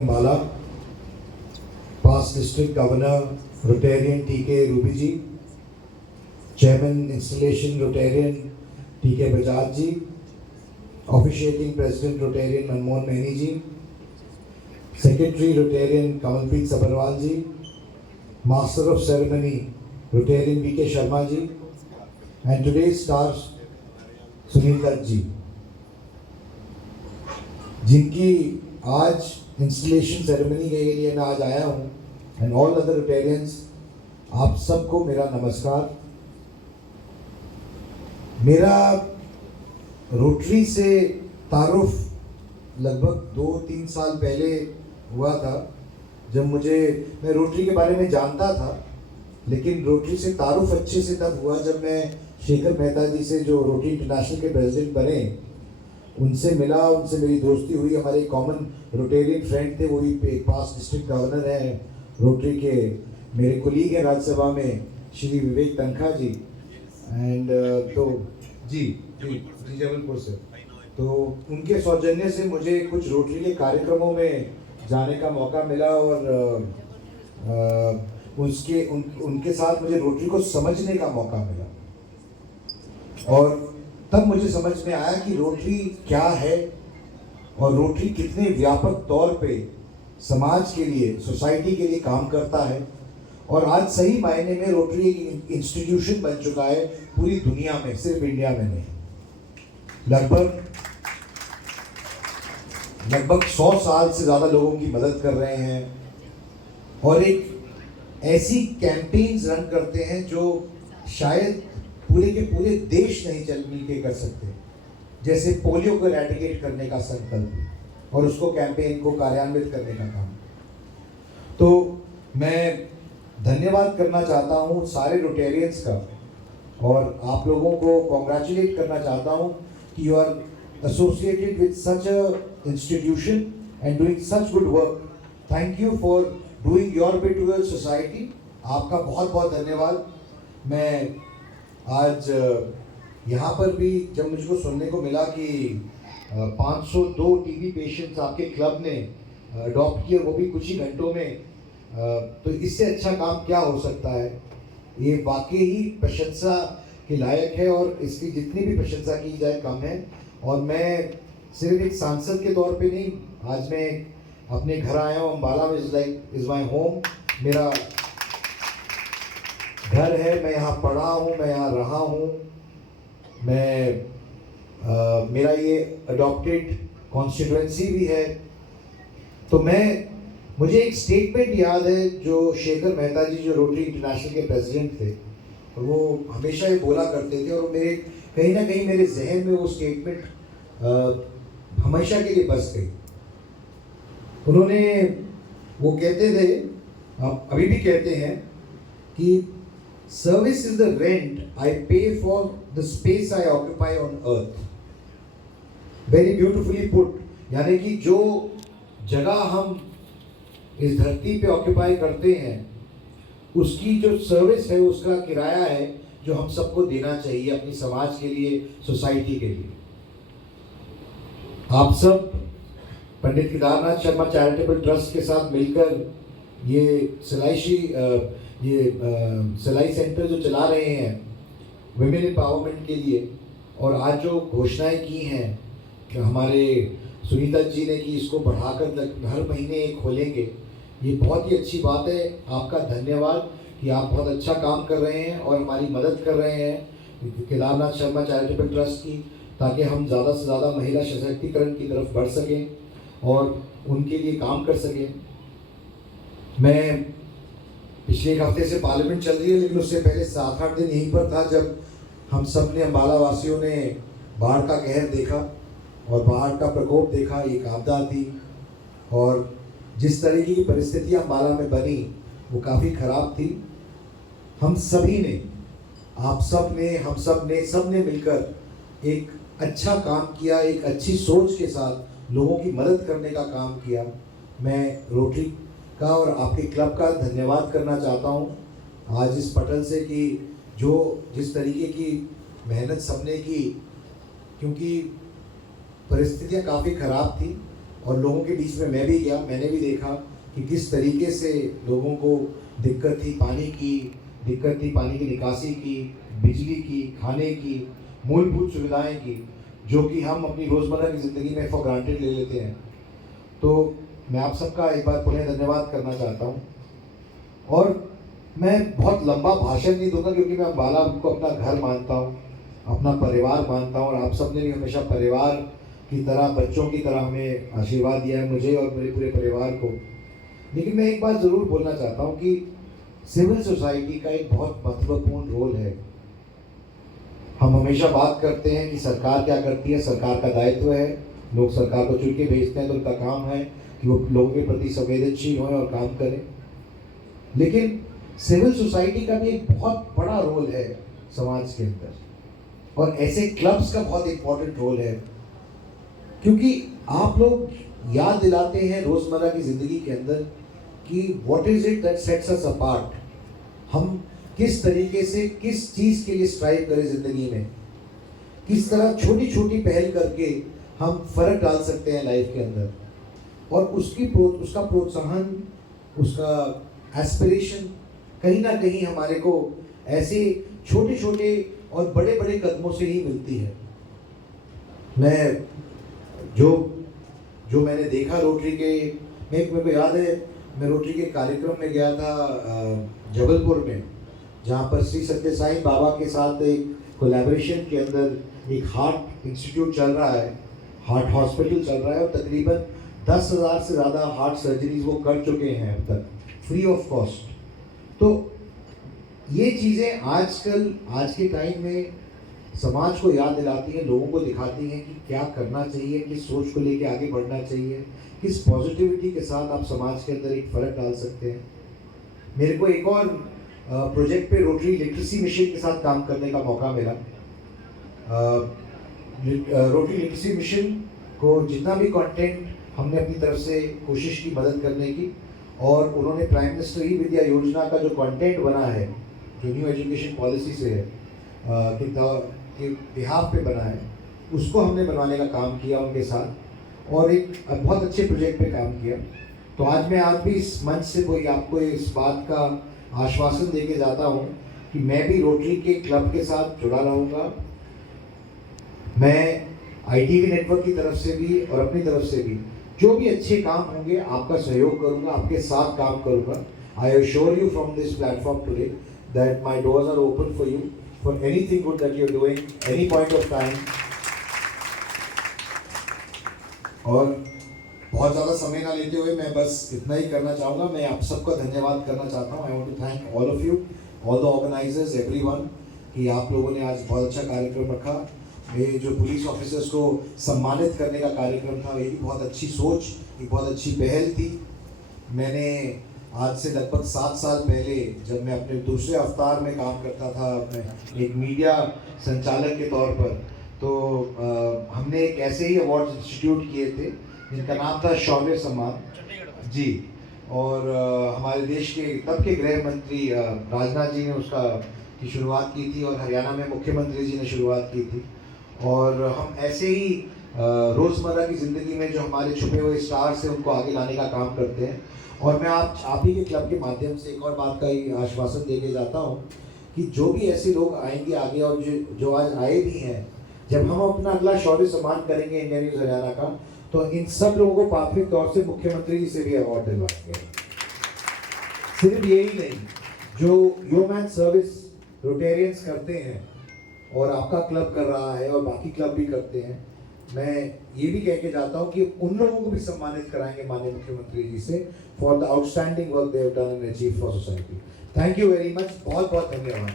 Mala, past district governor, Rotarian T.K. Ruby ji, chairman installation Rotarian T.K. Bajaj ji, officiating president Rotarian Manmohan Maini ji, secretary Rotarian Kamalpreet Sabharwal ji, master of ceremony Rotarian V.K. Sharma ji, and today's stars Sunil Dutt ji, जिनकी आज installation ceremony के लिए मैं आज आया हूँ, and all other Rotarians, आप सबको मेरा नमस्कार। मेरा रोटरी से तारुफ लगभग 2-3 साल पहले हुआ था, जब मैं रोटरी के बारे में जानता था, लेकिन रोटरी से तारुफ अच्छे से तब हुआ जब मैं शेखर मेहता जी से, जो रोटरी इंटरनेशनल के प्रेसिडेंट बने, उनसे मिला, उनसे मेरी दोस्ती हुई। हमारे कॉमन रोटेरियन फ्रेंड थे, वही पास्ट डिस्ट्रिक्ट गवर्नर हैं रोटरी के, मेरे कोलीग हैं राज्यसभा में श्री विवेक तनखा जी, एंड तो जी जबलपुर से, तो उनके सौजन्य से मुझे कुछ रोटरी के कार्यक्रमों में जाने का मौका मिला, और उनके साथ मुझे रोटरी को समझने का मौका मिला, और तब मुझे समझ में आया कि रोटरी क्या है और रोटरी कितने व्यापक तौर पे समाज के लिए, सोसाइटी के लिए काम करता है। और आज सही मायने में रोटरी एक इंस्टीट्यूशन बन चुका है पूरी दुनिया में, सिर्फ इंडिया में नहीं। लगभग 100 साल से ज़्यादा लोगों की मदद कर रहे हैं, और एक ऐसी कैंपेन्स रन करते हैं जो शायद पूरे के पूरे देश नहीं चल मिल के कर सकते, जैसे पोलियो को एरेडिकेट करने का संकल्प और उसको कैंपेन को कार्यान्वित करने का काम। तो मैं धन्यवाद करना चाहता हूँ सारे रोटेरियंस का, और आप लोगों को कॉन्ग्रेचुलेट करना चाहता हूँ कि you are associated with such a institution and doing such good work. Thank you for doing your bit towards society. आपका बहुत बहुत धन्यवाद। मैं आज यहाँ पर भी जब मुझको सुनने को मिला कि 502 टीबी पेशेंट्स आपके क्लब ने अडॉप्ट किए, वो भी कुछ ही घंटों में, तो इससे अच्छा काम क्या हो सकता है। ये वाकई ही प्रशंसा के लायक है, और इसकी जितनी भी प्रशंसा की जाए कम है। और मैं सिर्फ एक सांसद के तौर पे नहीं, आज मैं अपने घर आया हूँ, अम्बाला में इज़ माई होम, मेरा घर है, मैं यहाँ पढ़ा हूँ, मैं यहाँ रहा हूँ, मेरा ये अडॉप्टेड कॉन्स्टिट्यूएंसी भी है। तो मुझे एक स्टेटमेंट याद है जो शेखर मेहता जी, जो रोटरी इंटरनेशनल के प्रेसिडेंट थे, और वो हमेशा ये बोला करते थे, और मेरे कहीं ना कहीं मेरे जहन में वो स्टेटमेंट हमेशा के लिए बस गई। वो कहते थे, अभी भी कहते हैं कि service is the rent I pay for the space I occupy on earth. Very beautifully put, यानी कि जो जगह हम इस धरती पे ऑक्यूपाई करते हैं, उसकी जो सर्विस है, उसका किराया है जो हम सबको देना चाहिए अपनी समाज के लिए, सोसाइटी के लिए। आप सब पंडित केदारनाथ शर्मा चैरिटेबल ट्रस्ट के साथ मिलकर ये सिलाई सेंटर जो चला रहे हैं विमेन एम्पावरमेंट के लिए, और आज जो घोषणाएं की हैं कि हमारे सुनीता जी ने कि इसको बढ़ाकर हर महीने एक खोलेंगे, ये बहुत ही अच्छी बात है। आपका धन्यवाद कि आप बहुत अच्छा काम कर रहे हैं और हमारी मदद कर रहे हैं केदारनाथ शर्मा चैरिटेबल ट्रस्ट की, ताकि हम ज़्यादा से ज़्यादा महिला सशक्तिकरण की तरफ बढ़ सकें और उनके लिए काम कर सकें। मैं पिछले एक हफ्ते से पार्लियामेंट चल रही है, लेकिन उससे पहले 7-8 दिन यहीं पर था जब हम सब ने, अम्बाला वासियों ने बाढ़ का कहर देखा और बाढ़ का प्रकोप देखा। एक आपदा थी, और जिस तरीके की परिस्थितियाँ अम्बाला में बनी वो काफ़ी ख़राब थी। हम सभी ने, आप सब ने, हम सब ने मिलकर एक अच्छा काम किया, एक अच्छी सोच के साथ लोगों की मदद करने का काम किया। मैं रोटरी का और आपके क्लब का धन्यवाद करना चाहता हूँ आज इस पटल से, कि जिस तरीके की मेहनत सबने की, क्योंकि परिस्थितियाँ काफ़ी ख़राब थी। और लोगों के बीच में मैं भी गया, मैंने भी देखा कि किस तरीके से लोगों को दिक्कत थी पानी की निकासी की, बिजली की, खाने की, मूलभूत सुविधाएं की, जो कि हम अपनी रोज़मर्रा की ज़िंदगी में फॉर ग्रांटेड ले लेते हैं। तो मैं आप सबका एक बार पुनः धन्यवाद करना चाहता हूँ। और मैं बहुत लंबा भाषण नहीं दूंगा, क्योंकि मैं अम्बाला को अपना घर मानता हूँ, अपना परिवार मानता हूँ, और आप सब ने भी हमेशा परिवार की तरह, बच्चों की तरह हमें आशीर्वाद दिया है, मुझे और मेरे पूरे परिवार को। लेकिन मैं एक बात ज़रूर बोलना चाहता हूँ कि सिविल सोसाइटी का एक बहुत महत्वपूर्ण रोल है। हम हमेशा बात करते हैं कि सरकार क्या करती है, सरकार का दायित्व है, लोग सरकार को चुन के भेजते हैं, तो उनका काम है कि वो लोगों के प्रति संवेदनशील हों और काम करें। लेकिन सिविल सोसाइटी का भी एक बहुत बड़ा रोल है समाज के अंदर, और ऐसे क्लब्स का बहुत इम्पोर्टेंट रोल है, क्योंकि आप लोग याद दिलाते हैं रोज़मर्रा की ज़िंदगी के अंदर कि what is it that sets us apart. हम किस तरीके से किस चीज़ के लिए स्ट्राइव करें ज़िंदगी में, किस तरह छोटी छोटी पहल करके हम फ़र्क डाल सकते हैं लाइफ के अंदर, और उसका प्रोत्साहन, उसका एस्पिरेशन कहीं ना कहीं हमारे को ऐसे छोटे छोटे और बड़े बड़े कदमों से ही मिलती है। मैं जो मैंने देखा रोटरी के, मेरे को याद है, मैं रोटरी के कार्यक्रम में गया था जबलपुर में, जहाँ पर श्री सत्य साईं बाबा के साथ एक कोलैबोरेशन के अंदर एक हार्ट इंस्टीट्यूट चल रहा है, हार्ट हॉस्पिटल चल रहा है, और तकरीबन 10,000 से ज़्यादा हार्ट सर्जरीज वो कर चुके हैं अब तक, फ्री ऑफ कॉस्ट। तो ये चीज़ें आजकल आज के टाइम में समाज को याद दिलाती हैं, लोगों को दिखाती हैं कि क्या करना चाहिए, किस सोच को लेके आगे बढ़ना चाहिए, किस पॉजिटिविटी के साथ आप समाज के अंदर एक फ़र्क डाल सकते हैं। मेरे को एक और प्रोजेक्ट पे रोटरी लिटरेसी मिशन के साथ काम करने का मौका मिला। रोटरी लिटरेसी मिशन को जितना भी कंटेंट हमने अपनी तरफ से कोशिश की मदद करने की, और उन्होंने प्राइम मिनिस्टर ई विद्या योजना का जो कंटेंट बना है, जो न्यू एजुकेशन पॉलिसी से है के बिहाफ पे बना है, उसको हमने बनवाने का काम किया उनके साथ, और एक बहुत अच्छे प्रोजेक्ट पे काम किया। तो आज मैं भी इस मंच से कोई आपको इस बात का आश्वासन देके जाता हूँ कि मैं भी रोटरी के क्लब के साथ जुड़ा रहूँगा। मैं ITV नेटवर्क की तरफ से भी और अपनी तरफ से भी जो भी अच्छे काम होंगे आपका सहयोग करूँगा, आपके साथ काम करूँगा। I assure you from this platform today that my doors are open for you for anything good that you're doing, any point of time। और बहुत ज़्यादा समय ना लेते हुए मैं बस इतना ही करना चाहूँगा। मैं आप सबका धन्यवाद करना चाहता हूँ। I want to thank all of you, all the organisers, everyone, कि आप लोगों ने आज बहुत अच्छा कार्यक्रम रखा। ये जो पुलिस ऑफिसर्स को सम्मानित करने का कार्यक्रम था, ये भी बहुत अच्छी सोच, एक बहुत अच्छी पहल थी। मैंने आज से लगभग 7 साल पहले, जब मैं अपने दूसरे अवतार में काम करता था, मैं एक मीडिया संचालक के तौर पर, तो हमने एक ऐसे ही अवार्ड इंस्टीट्यूट किए थे जिनका नाम था शौर्य सम्मान जी। और हमारे देश के तब के गृह मंत्री राजनाथ जी ने उसका की शुरुआत की थी, और हरियाणा में मुख्यमंत्री जी ने शुरुआत की थी। और हम ऐसे ही रोज़मर्रा की ज़िंदगी में जो हमारे छुपे हुए स्टार्स हैं उनको आगे लाने का काम करते हैं। और मैं आप ही के क्लब के माध्यम से एक और बात का ही आश्वासन देके जाता हूँ कि जो भी ऐसे लोग आएंगे आगे, और जो आज आए भी हैं, जब हम अपना अगला शौर्य सम्मान करेंगे इंडिया न्यूज़ हरियाणा का, तो इन सब लोगों को प्राथमिक तौर से मुख्यमंत्री जी से भी अवार्ड दिलवाएंगे। सिर्फ यही नहीं, जो ह्यूमन सर्विस रोटेरियंस करते हैं और आपका क्लब कर रहा है और बाकी क्लब भी करते हैं, मैं ये भी कह के जाता हूँ कि उन लोगों को भी सम्मानित कराएंगे माननीय मुख्यमंत्री जी से for the outstanding work they have done and achieved for society. Thank you very much, बहुत बहुत धन्यवाद।